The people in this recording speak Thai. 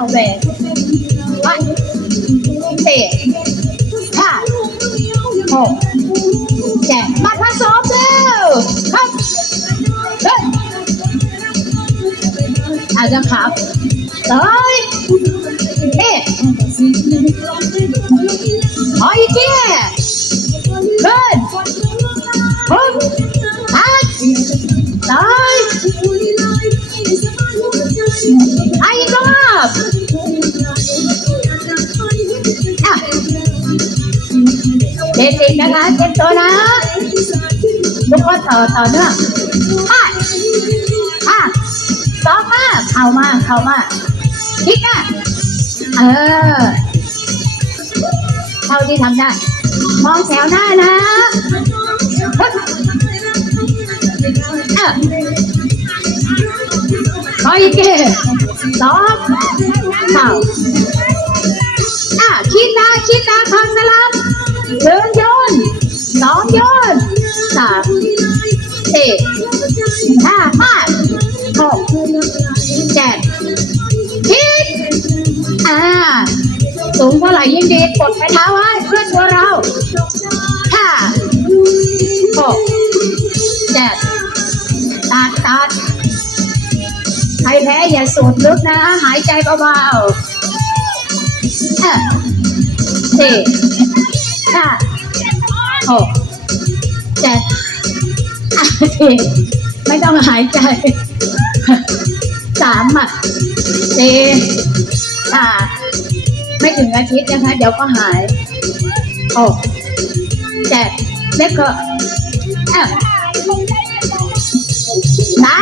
เอาแหวนไปสี่ห้าหกเจ็ดมาผสมเร็วครับเฮ้ยอาจจะขับเฮ้ยเอ๊ะ อบเด็กๆนะคะเตรียมตัวนะทุกคนต่อต่อเนื่องไปอะสองมาเข้ามาเข้ามาคิดอะเออเท่าที่ทำได้ มองแถวหน้านะฮึบอะขออีก ทีสองเข้าอะคิดนะคิดนะคำสลับหนึ่งโยนสองโยนสามสี่ห้าห้าหกเจ็ดคิดอ่าสูงเท่าไหร่ยิ่งดีกดไปเท้าไว้เพื่อตัวเราห้าหกเจ็ดตัดตัด แพ้อย่าสูดลึกนะ หายใจเบาๆอะสี่ห้าหกเจ็ดอะสี่ไม่ต้องหายใจสามอะสี่ห้าไม่ถึงอาทิตย์นะคะ เดี๋ยวก็หายหกเจ็ดแล้วก็อะสามอันละสี่ห้า